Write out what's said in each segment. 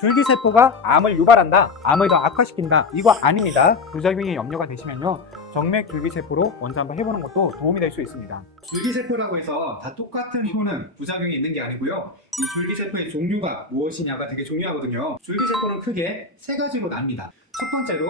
줄기세포가 암을 유발한다, 암을 더 악화시킨다, 이거 아닙니다. 부작용이 염려가 되시면요. 정맥 줄기세포로 먼저 한번 해보는 것도 도움이 될 수 있습니다. 줄기세포라고 해서 다 똑같은 효능, 부작용이 있는 게 아니고요. 이 줄기세포의 종류가 무엇이냐가 되게 중요하거든요. 줄기세포는 크게 세 가지로 납니다. 첫 번째로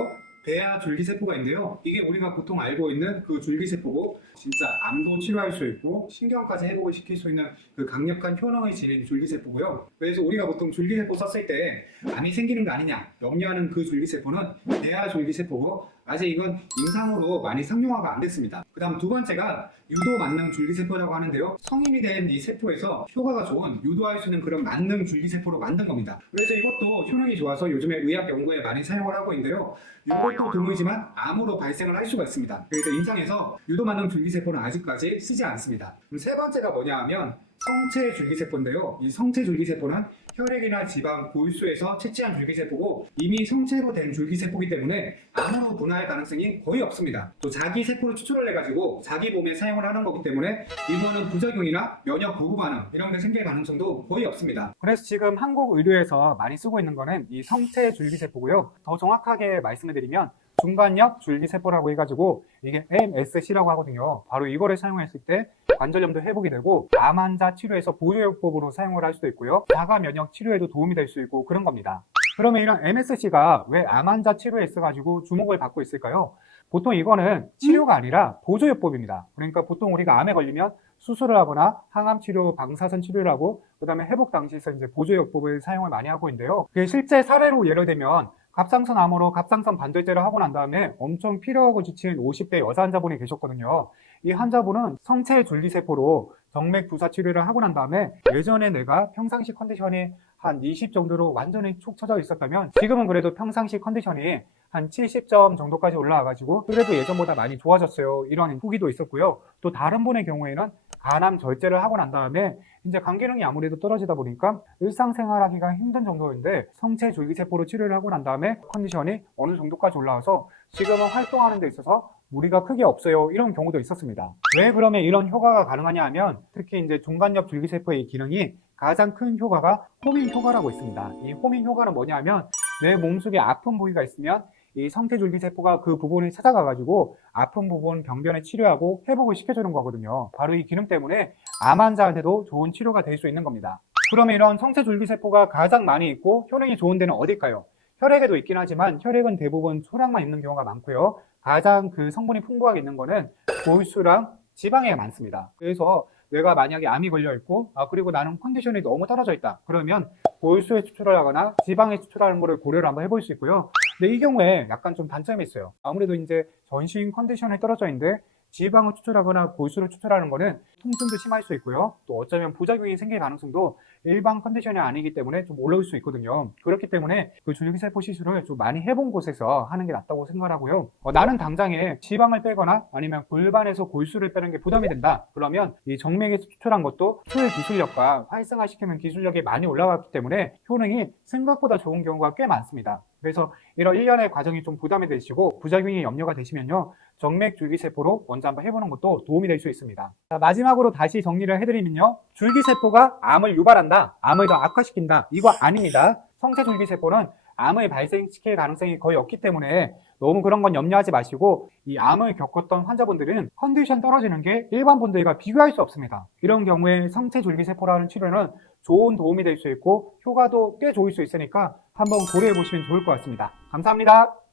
배아 줄기세포가 있는데요. 이게 우리가 보통 알고 있는 그 줄기세포고 진짜 암도 치료할 수 있고 신경까지 회복을 시킬 수 있는 그 강력한 효능을 지닌 줄기세포고요. 그래서 우리가 보통 줄기세포 썼을 때 암이 생기는 거 아니냐 염려하는 그 줄기세포는 배아 줄기세포고 아직 이건 임상으로 많이 상용화가 안 됐습니다. 그 다음 두 번째가 유도 만능 줄기세포라고 하는데요. 성인이 된 이 세포에서 효과가 좋은 유도할 수 있는 그런 만능 줄기세포로 만든 겁니다. 그래서 이것도 효능이 좋아서 요즘에 의학 연구에 많이 사용을 하고 있는데요. 이것도 드물지만 암으로 발생을 할 수가 있습니다. 그래서 임상에서 유도 만능 줄기세포는 아직까지 쓰지 않습니다. 그럼 세 번째가 뭐냐 하면 성체 줄기세포인데요. 이 성체 줄기세포는 혈액이나 지방, 골수에서 채취한 줄기세포고 이미 성체로 된 줄기세포이기 때문에 암으로 분화할 가능성이 거의 없습니다. 또 자기 세포를 추출을 해가지고 자기 몸에 사용을 하는 거기 때문에 이거는 부작용이나 면역 보고 반응 이런 게 생길 가능성도 거의 없습니다. 그래서 지금 한국 의료에서 많이 쓰고 있는 거는 이 성체 줄기세포고요. 더 정확하게 말씀을 드리면 중간엽 줄기세포라고 해가지고 이게 MSC라고 하거든요. 바로 이거를 사용했을 때 관절염도 회복이 되고 암 환자 치료에서 보조요법으로 사용을 할 수도 있고요. 자가 면역 치료에도 도움이 될 수 있고 그런 겁니다. 그러면 이런 MSC가 왜 암 환자 치료에 있어가지고 주목을 받고 있을까요? 보통 이거는 치료가 아니라 보조요법입니다. 그러니까 보통 우리가 암에 걸리면 수술을 하거나 항암 치료, 방사선 치료를 하고 그다음에 회복 당시에서 이제 보조요법을 사용을 많이 하고 있는데요. 그게 실제 사례로 예를 들면 갑상선 암으로 갑상선 반절제를 하고 난 다음에 엄청 피로하고 지친 50대 여자 환자분이 계셨거든요. 이 환자분은 성체 줄기세포로 정맥 부사 치료를 하고 난 다음에 예전에 내가 평상시 컨디션이 한 20 정도로 완전히 축 처져 있었다면 지금은 그래도 평상시 컨디션이 한 70점 정도까지 올라와가지고 그래도 예전보다 많이 좋아졌어요. 이런 후기도 있었고요. 또 다른 분의 경우에는 간암 절제를 하고 난 다음에 이제 간 기능이 아무래도 떨어지다 보니까 일상생활하기가 힘든 정도인데 성체 줄기세포로 치료를 하고 난 다음에 컨디션이 어느 정도까지 올라와서 지금은 활동하는 데 있어서 무리가 크게 없어요. 이런 경우도 있었습니다. 왜 그러면 이런 효과가 가능하냐 하면 특히 이제 중간엽 줄기세포의 기능이 가장 큰 효과가 호밍 효과라고 있습니다. 이 호밍 효과는 뭐냐 하면 내 몸속에 아픈 부위가 있으면 이 성체줄기세포가 그 부분을 찾아가가지고 아픈 부분 병변에 치료하고 회복을 시켜주는 거거든요. 바로 이 기능 때문에 암 환자한테도 좋은 치료가 될 수 있는 겁니다. 그러면 이런 성체줄기세포가 가장 많이 있고 효능이 좋은 데는 어딜까요? 혈액에도 있긴 하지만 혈액은 대부분 소량만 있는 경우가 많고요. 가장 그 성분이 풍부하게 있는 거는 골수랑 지방에 많습니다. 그래서 내가 만약에 암이 걸려 있고 아 그리고 나는 컨디션이 너무 떨어져 있다. 그러면 골수에 추출을 하거나 지방에 추출하는 거를 고려를 한번 해볼 수 있고요. 근데 이 경우에 약간 좀 단점이 있어요. 아무래도 이제 전신 컨디션에 떨어져 있는데 지방을 추출하거나 골수를 추출하는 거는 통증도 심할 수 있고요. 또 어쩌면 부작용이 생길 가능성도 일반 컨디션이 아니기 때문에 좀 올라올 수 있거든요. 그렇기 때문에 그 줄기세포 시술을 좀 많이 해본 곳에서 하는 게 낫다고 생각하고요. 어, 나는 당장에 지방을 빼거나 아니면 골반에서 골수를 빼는 게 부담이 된다. 그러면 이 정맥에 추출한 것도 수혈 기술력과 활성화시키는 기술력이 많이 올라갔기 때문에 효능이 생각보다 좋은 경우가 꽤 많습니다. 그래서 이런 일련의 과정이 좀 부담이 되시고 부작용이 염려가 되시면요. 정맥 줄기세포로 먼저 한번 해보는 것도 도움이 될 수 있습니다. 자, 마지막으로 다시 정리를 해드리면요. 줄기세포가 암을 유발한다, 암을 더 악화시킨다. 이거 아닙니다. 성체 줄기세포는 암을 발생시킬 가능성이 거의 없기 때문에 너무 그런 건 염려하지 마시고 이 암을 겪었던 환자분들은 컨디션 떨어지는 게 일반 분들과 비교할 수 없습니다. 이런 경우에 성체 줄기세포라는 치료는 좋은 도움이 될 수 있고 효과도 꽤 좋을 수 있으니까 한번 고려해 보시면 좋을 것 같습니다. 감사합니다.